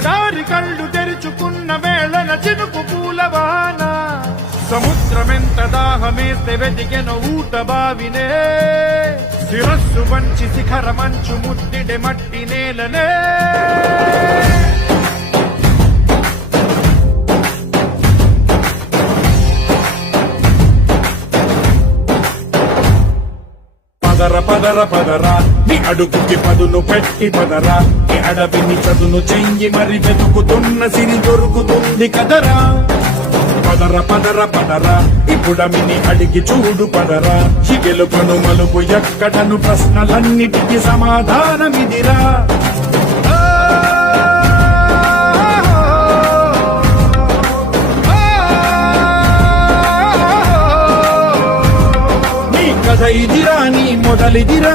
ఎడారి కళ్ళు తెరుచుకున్న వేళన చినుకు పూలవాన సముద్రమెంత దాహమేస్తే వెతికెను ఊట బావినే శిరస్సు వంచి శిఖర మంచు ముట్టిడే మట్టి నేలనే పదర పదర పదరా నీ అడుగుకి పదును పెట్టి పదరా నీ అడవిని చదును చెయ్యి మరి వెతుకుతున్న సిరి దొరుకుతుంది కదరా పదర పదర పదరా ఇప్పుడమిని అడిగి చూడు పదరా ఈ గెలుపను మలుపు ఎక్కడను ప్రశ్నలన్నిటికీ సమాధానమిదిరా నీ కథ ఇదిరా నీ మొదలిదిరా